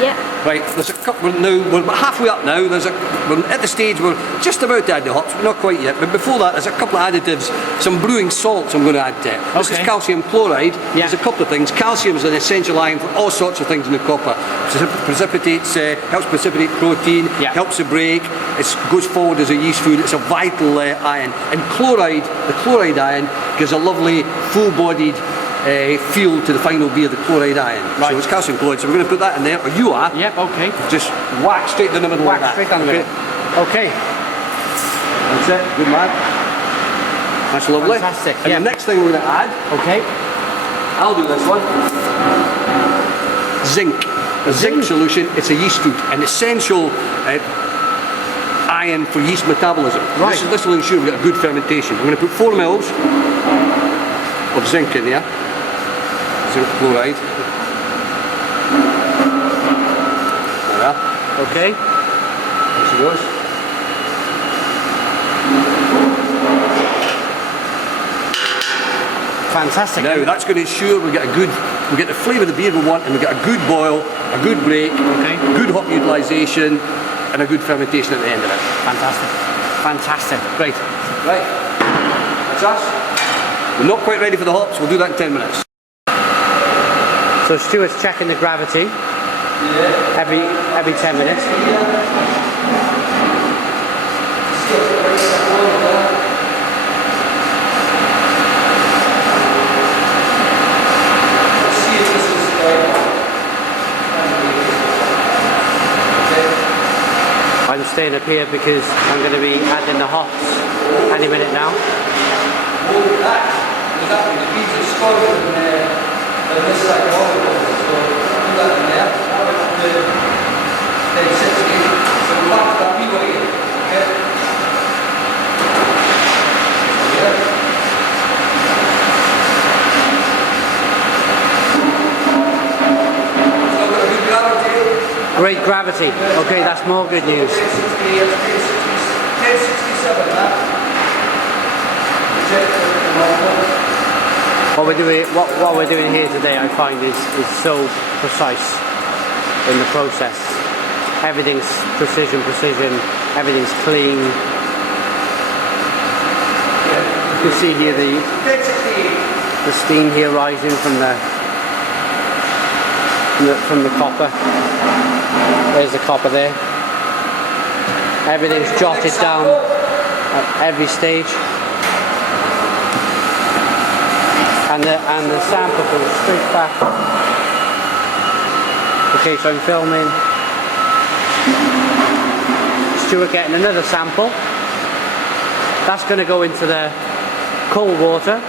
Yeah. Right, there's a couple now, we're about halfway up now, we're at the stage we're just about to add the hops, but not quite yet. But before that, there's a couple of additives, some brewing salts I'm going to add to it. This is calcium chloride. Yeah. There's a couple of things. Calcium is an essential ion for all sorts of things in the copper. Precipitates, helps precipitate protein, helps to break, it goes forward as a yeast food, it's a vital ion. And chloride, the chloride ion, gives a lovely full-bodied feel to the final beer, the chloride ion. Right. So it's calcium chloride, so we're going to put that in there, or you are. Yep, okay. Just whack straight down the middle like that. Straight down the middle. Okay. That's it, good man. That's lovely. Fantastic. And the next thing we're going to add, I'll do this one. Zinc. A zinc solution, it's a yeast food, an essential ion for yeast metabolism. Right. This will ensure we get a good fermentation. I'm going to put 4 mils of zinc in there. Zinc chloride. There. Okay. There she goes. Fantastic. Now that's going to ensure we get the flavour of the beer we want, and we get a good boil, a good break, good hop utilisation, and a good fermentation at the end of it. Fantastic. Fantastic. Great. Right. That's us. We're not quite ready for the hops. We'll do that in 10 minutes. So Stuart's checking the gravity every 10 minutes. I'm staying up here because I'm going to be adding the hops any minute now. Great gravity. Okay, that's more good news. 1067, What we're doing here today, I find, is so precise in the process. Everything's precision. Everything's clean. You can see here the steam here rising from the copper. There's the copper there. Everything's jotted down at every stage. And the sample goes straight back. Okay, so I'm filming Stuart getting another sample. That's going to go into the cold water.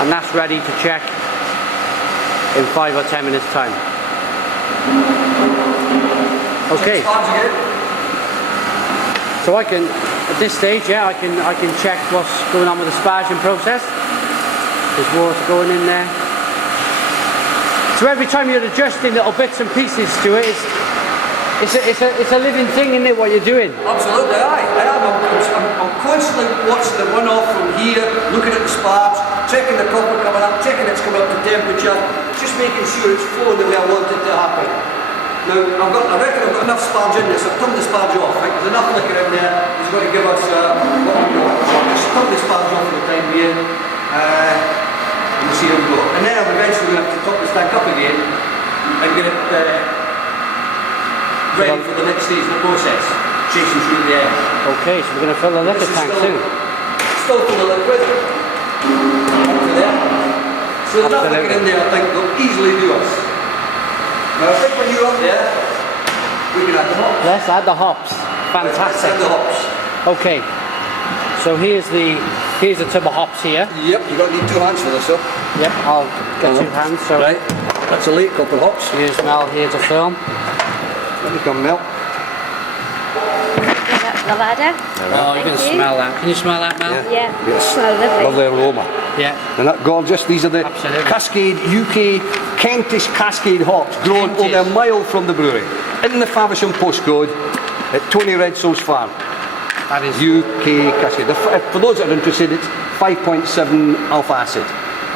And that's ready to check in 5 or 10 minutes time. Okay. So I can, at this stage, I can check what's going on with the sparging process. There's water going in there. So every time you're adjusting little bits and pieces to it, it's a living thing, isn't it, what you're doing? Absolutely, I am. I'm constantly watching the runoff from here, looking at the sparge, checking the copper coming up, checking it's coming up to temperature, just making sure it's flowing the way I want it to happen. Now, I reckon I've got enough sparge in this. I've turned the sparge off, right? There's enough liquor in there. It's going to give us what we want. So I'll just turn the sparge off for the time being. And we'll see how we go. And then I'm eventually going to have to top this tank up again and get it ready for the next stage of the process. Chasing through the air. Okay, so we're going to fill the liquor tank too. Still full of liquid. Up to there. So there's enough liquor in there, I think, they'll easily do us. Now I think when you're up there, we can add the hops. Let's add the hops. Fantastic. Let's add the hops. Okay, so here's the tub of hops here. Yep, you're going to need 2 hands for this, though. Yep, I'll get 2 hands. So right, that's a late cup of hops. Here's Mel here to film. Let me come, Mel. The ladder. Oh, you can smell that. Can you smell that, Mel? Yeah. Yes. Smell lovely. Lovely aroma. Yeah. Isn't that gorgeous? These are the Absolutely. Cascade UK Kentish Cascade hops, grown only a mile from the brewery, in the Faversham postcode at Tony Redsoul's farm. That is UK Cascade. For those that are interested, it's 5.7 alpha acid.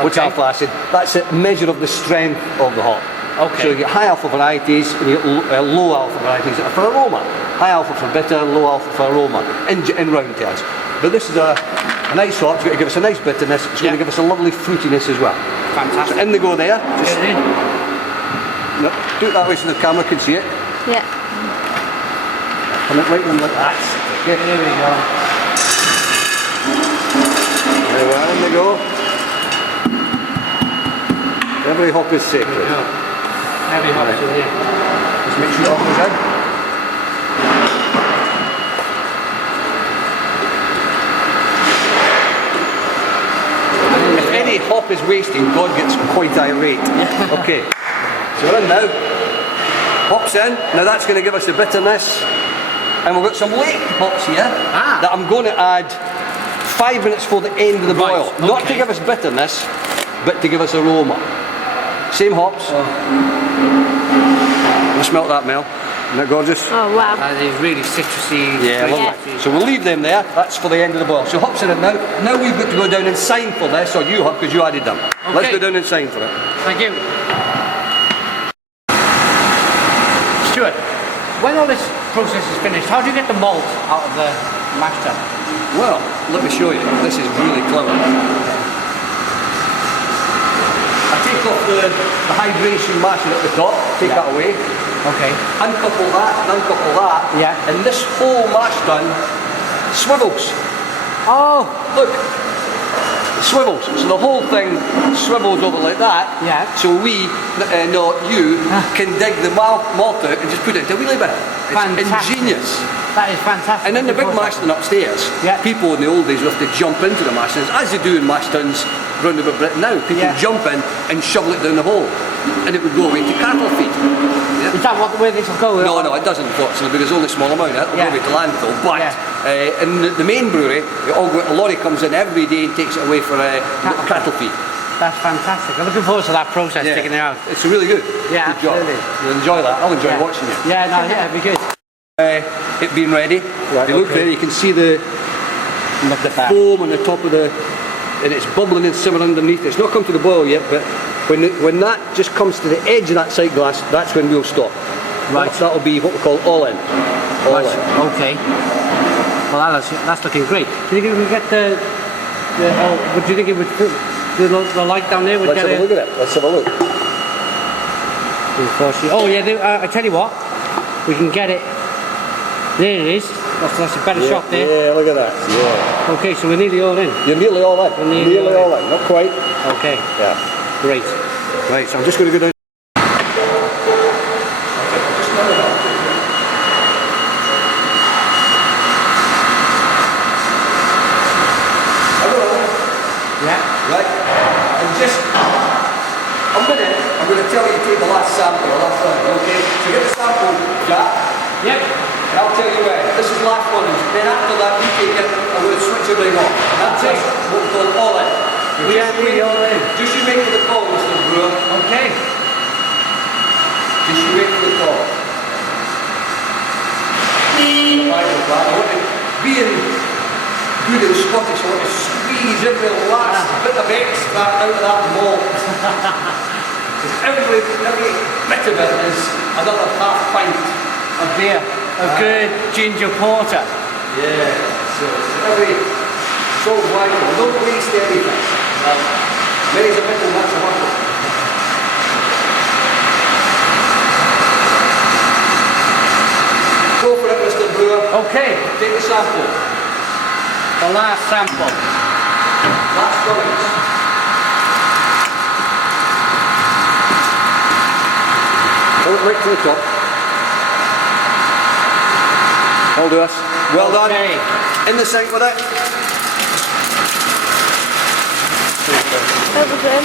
What's Okay. alpha acid? That's a measure of the strength of the hop. Okay. So you get high alpha varieties and you get low alpha varieties that are for aroma. High alpha for bitter, low alpha for aroma, in round terms. But this is a nice hop. It's going to give us a nice bitterness. It's going to give us a lovely fruitiness as well. Fantastic. So in they go there. Just Get it in. no, do it that way so the camera can see it. Yeah. And it right in like that. There we go. There we are, in they go. Every hop is sacred. Heavy hops in here. Just make sure it all goes in. If any hop is wasted, God gets quite irate. Okay, so we're in now. Hop's in. Now that's going to give us the bitterness. And we've got some late hops here that I'm going to add 5 minutes before the end of the boil. Right, Not to okay. give us bitterness, but to give us aroma. Same hops. You smelt that, Mel? Isn't that gorgeous? Oh wow. That is really citrusy. Yeah, sweet. lovely. So we'll leave them there. That's for the end of the boil. So hops in it now. Now we've got to go down and sign for this, or you have, because you added them. Let's Okay. go down and sign for it. Thank you. Stuart, when all this process is finished, how do you get the malt out of the mash tun? Well, let me show you. This is really clever. I take off the hydration mashing at the top, take that away, Okay. uncouple that, and uncouple that, Yeah. and this whole mash tun swivels. Oh, Look, it swivels. So the whole thing swivels over like that. Yeah. So we, not you, can dig the malt out and just put it into a wheelie bin. It's Fantastic. ingenious. that is fantastic. And in the big mash tun upstairs, Yeah. people in the old days would have to jump into the mash tuns, as they do in mash tuns round about Britain now. People Yeah. jump in and shovel it down the hole, and it would go away to cattle feed. Yeah. Is that where this will go? No, it doesn't, fortunately, because only a small amount of it will Yeah. go away to landfill. But in the main brewery, a lorry comes in every day and takes it away for cattle feed. That's fantastic. I'm looking forward to that process, Yeah. taking it out. It's really good. Yeah, good job. absolutely. You'll enjoy that. I'll enjoy Yeah. watching you. Yeah, no, yeah, it'd be good. It being ready. Right, you look okay. there, you can see the Look at that. foam on the top of the, and it's bubbling and simmering underneath. It's not come to the boil yet, but when that just comes to the edge of that sight glass, that's when we'll stop. Right. That'll be what we call all in. All Right, in. okay. Well, that's looking great. Do you think we could get would you think it would the light down there would Let's get have a look at it. Let's have a look. Oh yeah, I tell you what, we can get it. There it is. That's a better shot there. Yeah, look at that. Yeah. Okay, so we're nearly all in. You're nearly all in. We're nearly all all in. Not quite. Okay, Yeah. great. Right, so I'm just going to go down. Yeah. Right? And just a minute, I'm going to tell you to take the last sample, the last one, okay? So get the sample, Jack, Yep. and I'll tell you where. This is last one, then after that you take it, I'm going to switch everything off. That's it, what we call all in. Just you wait for the call, Mr. Brewer. Okay. Just you wait for the call. I want to be good and Scottish, I want to squeeze every last bit of extract out of that malt. every bit of it is another half pint. A beer. A good ginger porter. Yeah, so it's so vital. Don't waste anything. Mary's a bit too much of water. Go for it, Mr. Brewer. Okay. Take the sample. The last sample. Last Cummings. Hold it right to the top. Hold us. Well done. Okay. In the sink with it. Over to him.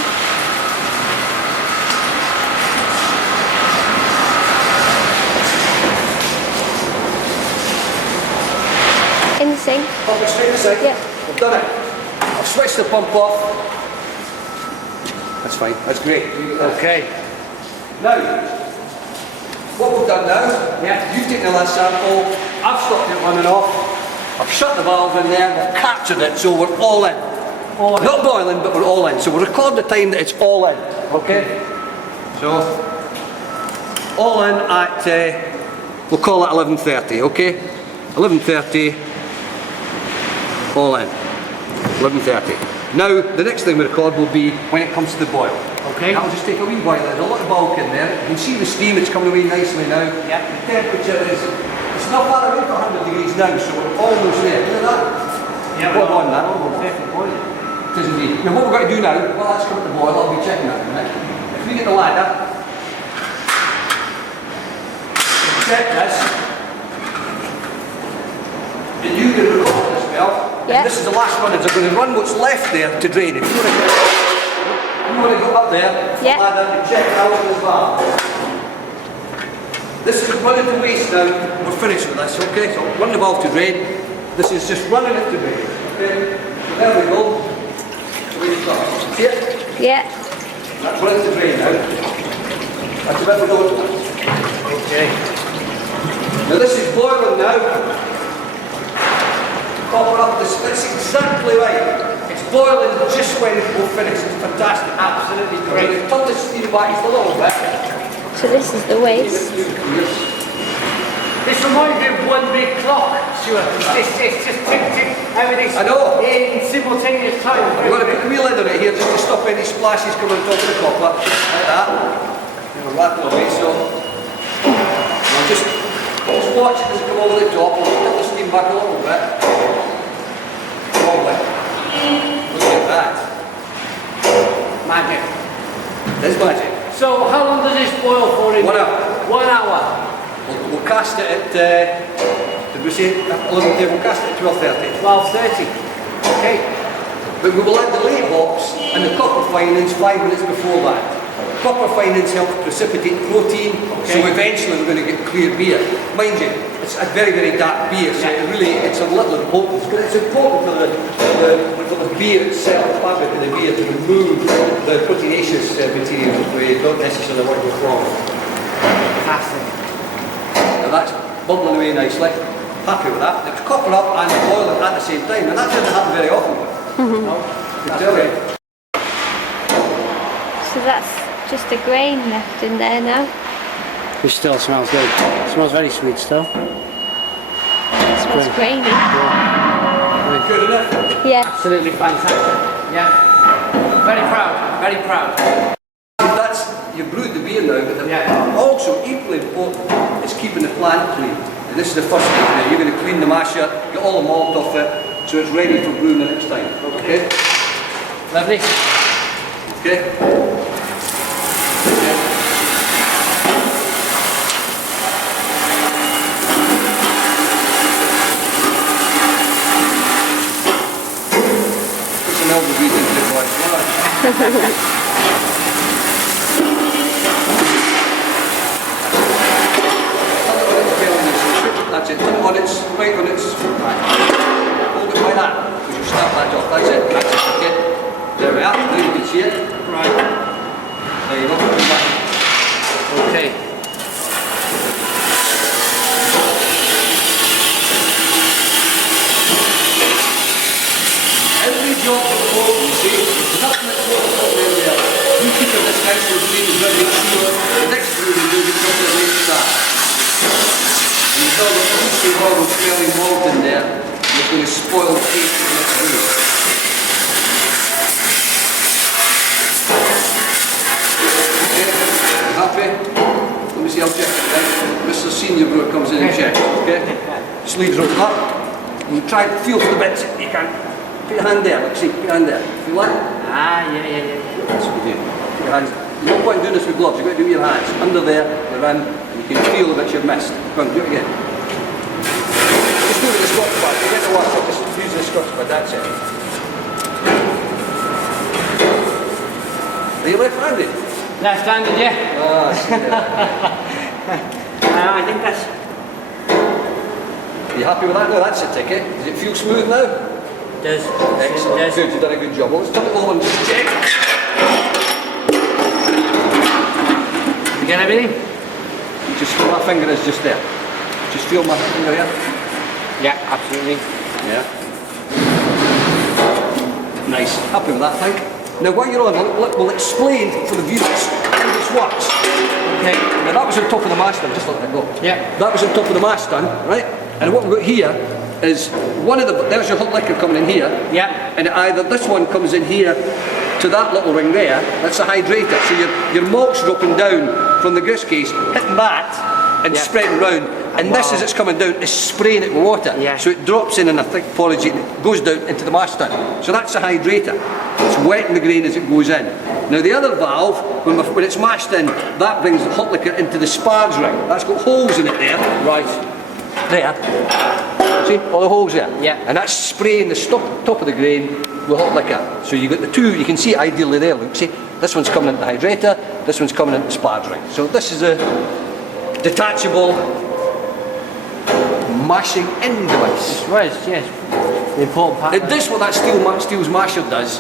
In the sink. Pump it straight in the sink. Yeah. We've done it. I've switched the pump off. That's fine. That's great. Okay. Now, what we've done now, you've taken the last sample, I've stopped it running off, I've shut the valve in there, we've captured it, so we're all in. all in. Not boiling, but we're all in. So we'll record the time that it's all in. Okay? So, all in at, we'll call it 11:30, okay? 11:30, all in. 11:30. Now, the next thing we record will be when it comes to the boil. Okay. That'll just take a wee while. There's a lot of bulk in there. You can see the steam, it's coming away nicely now. Yeah. The temperature is, it's not far away from 100 degrees now, so we're almost there. Look at that. Yeah, Well done, that. almost definitely boiling. It is indeed. Now what we're going to do now, while that's coming to boil, I'll be checking that in a minute. If we get the ladder, check this, and you can record this well. Yeah. This is the last one, I'm going to run what's left there to drain it. You want to go up there, Yeah. ladder, and check how it is valve. This is running to waste now, we're finished with this, okay? So run the valve to drain, this is just running it to drain, okay? So there we go. So we start. See it? Yeah. That's running to drain now. That's about the door. Okay. Now this is boiling now. Copper up, that's exactly right. It's boiling just when we're finished. It's fantastic. Absolutely We're great. going to turn the steam back just a little bit. So this is the waste. This reminds me of one big clock, Stuart. It's just tick, tick, everything's I know. in simultaneous time. We're going to put a wee lid on it here just to stop any splashes coming on top of the copper. Like that. And we'll rattle away, so. I'll just watch it as it come over the top. We'll tilt the steam back a little bit. Lovely. Look at that. Magic. There's magic. So how long does this boil for? 1 hour. 1 hour. We'll cast it at, did we say 11:30? We'll cast it at 12:30. 12:30. Okay. But we will add the late hops and the copper finings 5 minutes before that. Copper finings help precipitate protein, so eventually we're going to get clear beer. Mind you, it's a very, very dark beer, so it really, it's a little important, but it's important for the beer itself, the fabric of the beer, to remove the proteinaceous material that we don't necessarily want to form. Fantastic. Now that's bubbling away nicely. Happy with that. It's copper up and boiling at the same time, and that doesn't happen very often. No, I can tell you. So that's just a grain left in there now. it still smells good. It smells very sweet still. It smells grainy. Good enough. Yeah. Absolutely fantastic. Yeah. Very proud. Very proud. That's, you've brewed the beer now, but also equally important is keeping the plant clean. And this is the first thing there. You're going to clean the masher, get all the malt off it, so it's ready for brewing the next time. Okay? Lovely. Okay? Put some elbow grease into the boys. That's it, turn it on its, right on its, right. Hold it like that, because you snap that off, that's it, okay. There we are, now you can see it. Right. There you go, come back. Okay. Every job of the boat, you see, there's nothing that's more important than there. You keep it this nice and clean and ready to do it, the next brew you do, it's not the way to start. And you know the juicy, horrible smelling malt in there, and it's going to spoil the taste of the next brew. Okay, happy? Let me see, I'll check it then. Mr. Senior Brewer comes in and checks, okay? Sleeves open up, and you try and feel for the bits that you can. Put your hand there, let's see, put your hand there. Feel that? Ah, yeah. That's what you do. Put your hands. There's no point doing this with gloves, you've got to do it with your hands. Under there, they're in, and you can feel the bits you've missed. Come on, do it again. Just do it with the Scotch pad. Forget the water, just use the Scotch pad, that's it. Are you left-handed? Left-handed, yeah. Ah, see there. I think that's... Are you happy with that? No, that's a ticket. Does it feel smooth now? Does. Excellent. Does. Good, you've done a good job. Well, let's turn it over and just check. You get everything? Just feel my finger is just there. Just feel my finger here. Yeah, absolutely. Yeah. Nice. Happy with that, I think. Now while you're on, we'll explain for the viewers how this works. Okay. Now that was on top of the mast stand, just let it go. Yeah. That was on top of the mast stand, right? And what we've got here is one of the, there's your hot liquor coming in here. Yeah. And either this one comes in here to that little ring there, that's a hydrator. So your malt's dropping down from the grist case, hitting that and spreading round. And this, as it's coming down, is spraying it with water. Yeah. So it drops in a thick porridge and it goes down into the mast stand. So that's a hydrator. It's wetting the grain as it goes in. Now the other valve, when it's mashed in, that brings the hot liquor into the sparge ring. That's got holes in it there. Right. There. See, all the holes there? Yeah. And that's spraying the top of the grain with hot liquor. So you got the two, you can see it ideally there, look, see? This one's coming into the hydrator, this one's coming into the sparge ring. So this is a detachable mashing in device. Right, yes. The important part. It does what that steel's masher does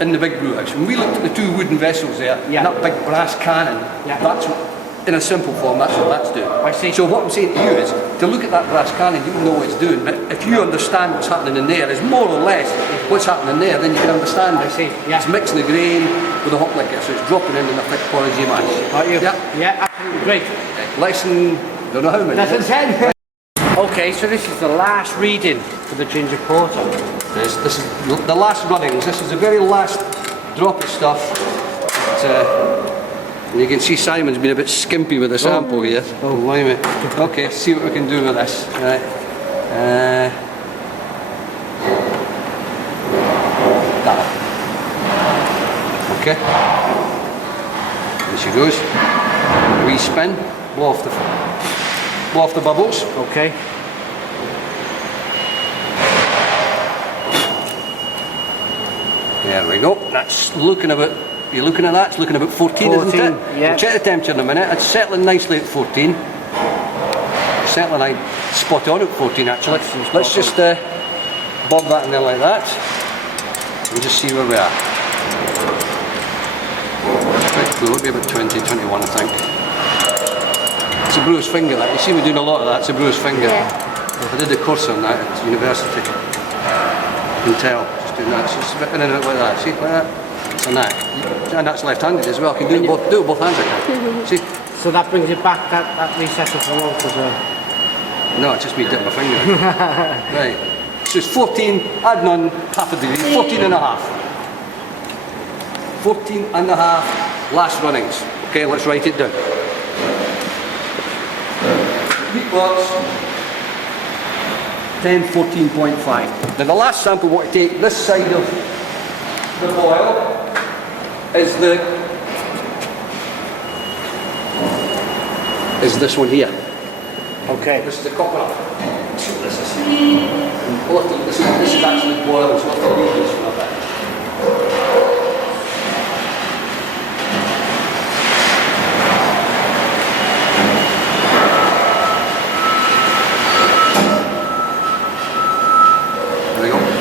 in the big brew house. When we looked at the two wooden vessels there, Yeah. that big brass cannon, that's what, in a simple form, that's what that's doing. I see. So what I'm saying to you is, to look at that brass cannon, you know what it's doing, but if you understand what's happening in there, is more or less what's happening there, then you can understand I see, yeah. It's mixing the grain with the hot liquor, so it's dropping in a thick porridgey mash. Are you? Yeah. Yeah, absolutely great. Lesson, don't know how many. Lesson 10. Okay, so this is the last reading for the ginger porter. This is the last runnings. This is the very last drop of stuff. And you can see Simon's been a bit skimpy with the sample here. Oh, blimey. Okay, see what we can do with this. Right. That. Okay. There she goes. A wee spin. Blow off the bubbles. Okay. There we go. That's looking about, you're looking at that, it's looking about 14, isn't it? Yeah. We'll check the temperature in a minute. It's settling nicely at 14. Settling spot on at 14 actually. Let's just bob that in there like that. And just see where we are. Quite cool, it'll be about 20, 21 I think. It's a brewer's finger that. You see me doing a lot of that, it's a brewer's finger. Yeah. I did the course on that at university. You can tell. Doing that, so just in and out like that, see, like that, it's a knack. And that's left-handed as well, I can do it with both hands I can. See? So that brings it back, that recesses the malt as well? No, it's just me dipping my finger. Right, so it's 14, adding on half a degree, 14 and a half. 14 and a half last runnings. Okay, let's write it down. Heat box. 10, 14.5. Now the last sample, what I take this side of the boil is this one here. Okay. This is the copper. Let's see what this is. This is actually boiling, so we'll have to leave this for a bit.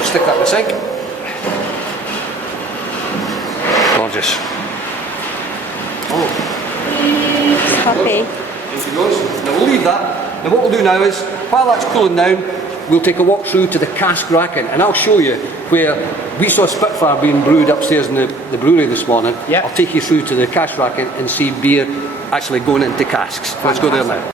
Stick that in the sink. Gorgeous. It's happy. There she goes. Now we'll leave that. Now what we'll do now is, while that's cooling down, we'll take a walk through to the cask racking and I'll show you where we saw Spitfire being brewed upstairs in the brewery this morning. Yep. I'll take you through to the cask racking and see beer actually going into casks. Let's go there now.